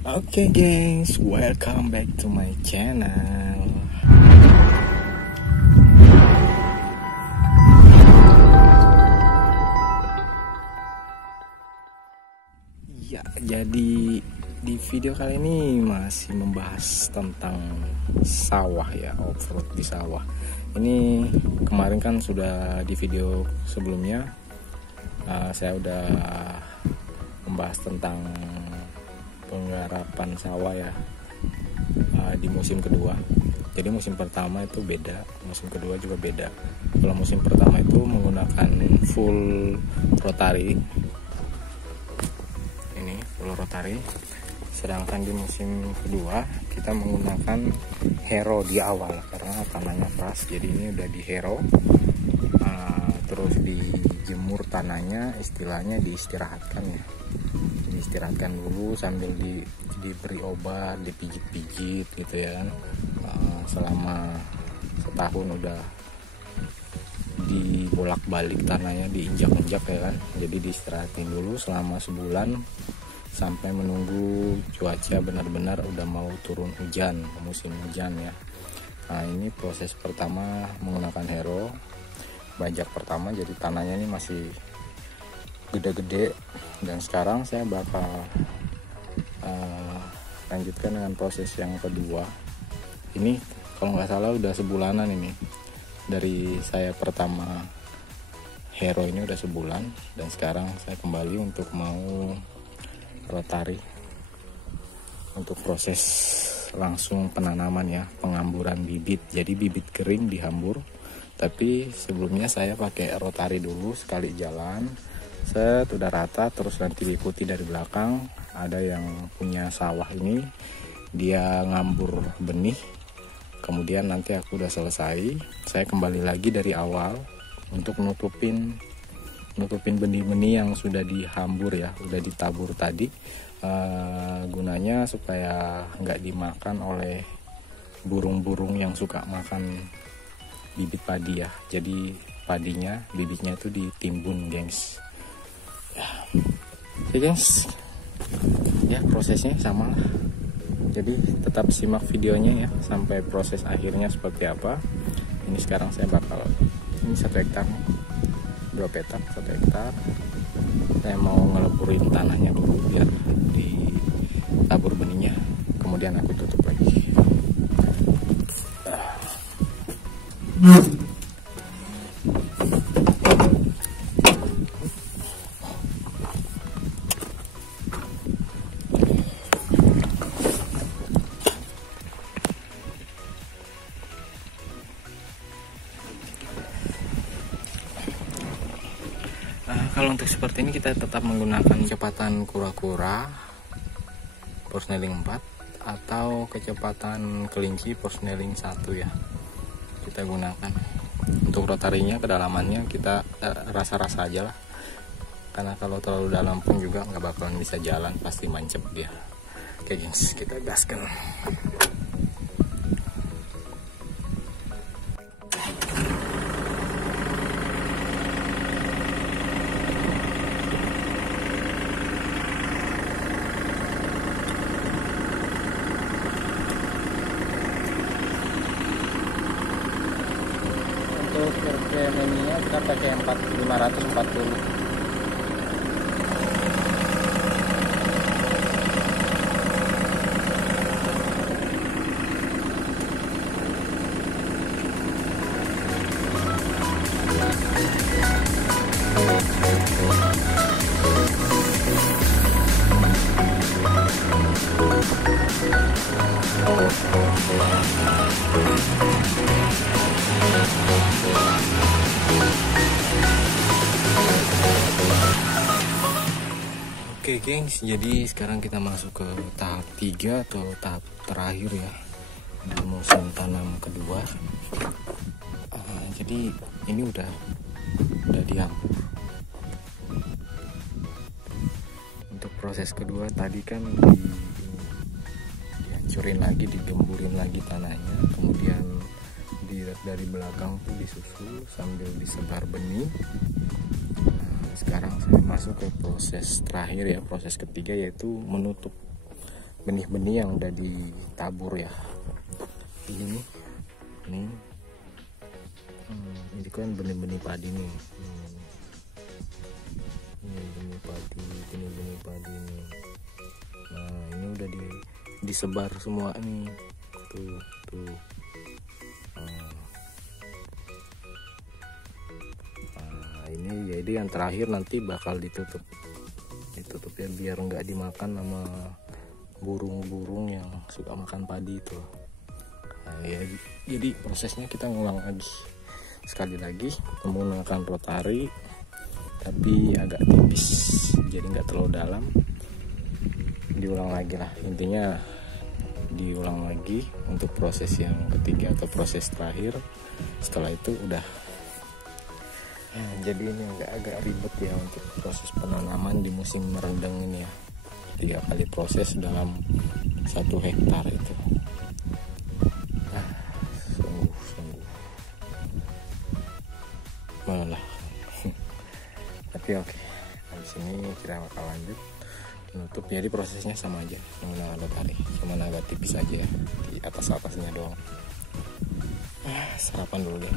Oke gengs, welcome back to my channel. Ya, jadi di video kali ini masih membahas tentang sawah ya, off-road di sawah. Ini kemarin kan sudah di video sebelumnya saya udah membahas tentang penggarapan sawah ya di musim kedua. Jadi musim pertama itu beda, musim kedua juga beda. Kalau musim pertama itu menggunakan full rotary, ini full rotary. Sedangkan di musim kedua kita menggunakan hero di awal karena tanahnya keras. Jadi ini udah di hero, terus dijemur tanahnya, istilahnya diistirahatkan ya. Diistirahatkan dulu sambil diberi obat, dipijit-pijit gitu ya kan. Selama setahun udah dibolak-balik tanahnya, diinjak-injak ya kan. Jadi diistirahatin dulu selama sebulan sampai menunggu cuaca benar-benar udah mau turun hujan, musim hujan ya. Nah, ini proses pertama menggunakan hero. Bajak pertama, jadi tanahnya ini masih gede-gede, dan sekarang saya bakal lanjutkan dengan proses yang kedua. Ini kalau nggak salah udah sebulanan ini dari saya pertama hero, ini udah sebulan, dan sekarang saya kembali untuk mau rotary untuk proses langsung penanaman ya, pengamburan bibit. Jadi bibit kering dihambur, tapi sebelumnya saya pakai rotary dulu sekali jalan, set udah rata, terus nanti diikuti dari belakang. Ada yang punya sawah ini dia ngambur benih, kemudian nanti aku udah selesai, saya kembali lagi dari awal untuk nutupin benih-benih yang sudah dihambur ya, udah ditabur tadi, gunanya supaya nggak dimakan oleh burung-burung yang suka makan bibit padi ya. Jadi padinya, bibitnya itu ditimbun gengs ya. Oke gengs ya, prosesnya sama lah, jadi tetap simak videonya ya sampai proses akhirnya seperti apa. Ini sekarang saya bakal, ini 1 hektar, 2 petak 1 hektar, saya mau ngeleburin tanahnya dulu biar ditabur benihnya, kemudian aku tutup lagi. Kalau untuk seperti ini kita tetap menggunakan kecepatan kura-kura Porsnelling 4 atau kecepatan kelinci Porsnelling 1 ya, kita gunakan. Untuk rotarinya, kedalamannya kita rasa-rasa aja lah, karena kalau terlalu dalam pun juga nggak bakalan bisa jalan, pasti mancep dia. Oke gengs, kita gaskan. Untuk RPM-nya kita pakai 540. Oke gengs, jadi sekarang kita masuk ke tahap 3 atau tahap terakhir ya, di musim tanam kedua. Jadi ini udah dihambur. Untuk proses kedua tadi kan dihancurin lagi, digemburin lagi tanahnya, kemudian dari belakang tuh disusul sambil disebar benih. Sekarang saya masuk ke proses terakhir ya, proses ketiga, yaitu menutup benih-benih yang udah ditabur ya. Ini ini kan benih-benih padi nih. Ini benih-benih padi nih. Nah, ini udah disebar semua nih. Tuh. Nah, ini jadi yang terakhir nanti bakal ditutup ya, biar nggak dimakan sama burung-burung yang suka makan padi itu. Nah, ya, jadi prosesnya kita ngulang lagi sekali lagi menggunakan rotari, tapi agak tipis, jadi nggak terlalu dalam. Diulang lagi lah, intinya diulang lagi untuk proses yang ketiga atau proses terakhir. Setelah itu udah ya, jadi ini agak ribet ya untuk proses penanaman di musim merendeng ini ya. 3 kali proses dalam 1 hektar itu. Sungguh malah. Tapi oke, habis ini kita bakal lanjut menutup. Jadi prosesnya sama aja menggunakan rotari, cuma agak tipis aja ya, di atasnya doang. Sarapan dulu deh.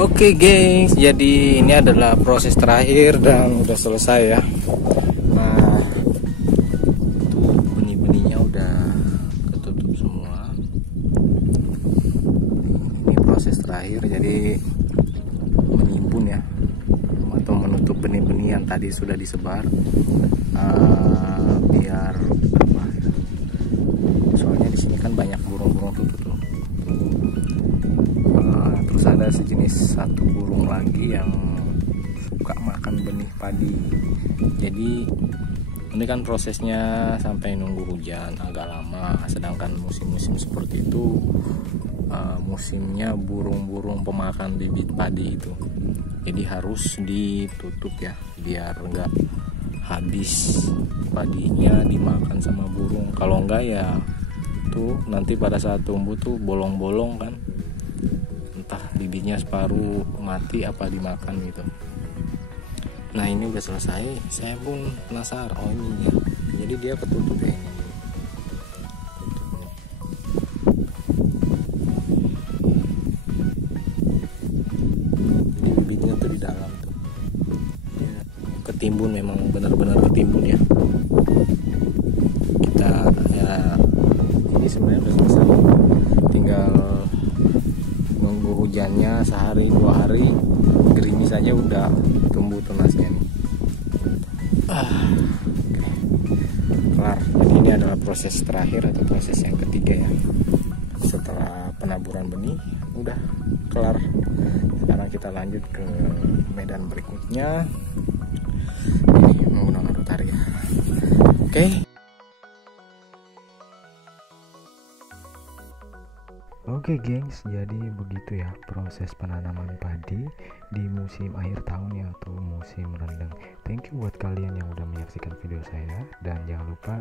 Oke gengs, jadi ini adalah proses terakhir dan udah selesai ya. Nah, tuh benih-benihnya udah ketutup semua. Ini proses terakhir, jadi menimbun ya, atau menutup benih-benih yang tadi sudah disebar, biar apa ya? Soalnya di sini kan banyak burung-burung tuh. Terus ada sejenis satu burung lagi yang suka makan benih padi. Jadi ini kan prosesnya sampai nunggu hujan agak lama. Sedangkan musim-musim seperti itu musimnya burung-burung pemakan bibit padi itu. Jadi harus ditutup ya, biar enggak habis padinya dimakan sama burung. Kalau enggak ya tuh nanti pada saat tumbuh tuh bolong-bolong kan, entah bibitnya separuh mati apa dimakan gitu. Nah ini udah selesai, saya pun penasaran. Oh ini ya, jadi dia ketutup ya ini. Jadi bibitnya tuh di dalam tuh ya, ketimbun, memang benar-benar ketimbun ya. Kita ya ini sebenarnya udah selesai, tinggal nunggu hujannya sehari 2 hari, gerimis aja udah tumbuh tunasnya nih. Okay. Kelar. Jadi ini adalah proses terakhir atau proses yang ketiga ya. Setelah penaburan benih udah kelar. Sekarang kita lanjut ke medan berikutnya. Ini menggunakan rotari ya. Oke. Oke gengs, jadi begitu ya proses penanaman padi di musim akhir tahun ya, atau musim rendeng. Thank you buat kalian yang udah menyaksikan video saya, dan jangan lupa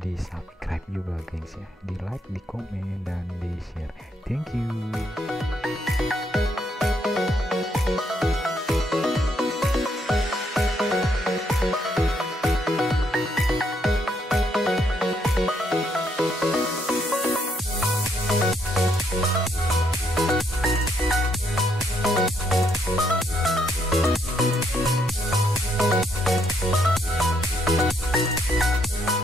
di subscribe juga gengs ya, di like, di komen, dan di share. Thank you.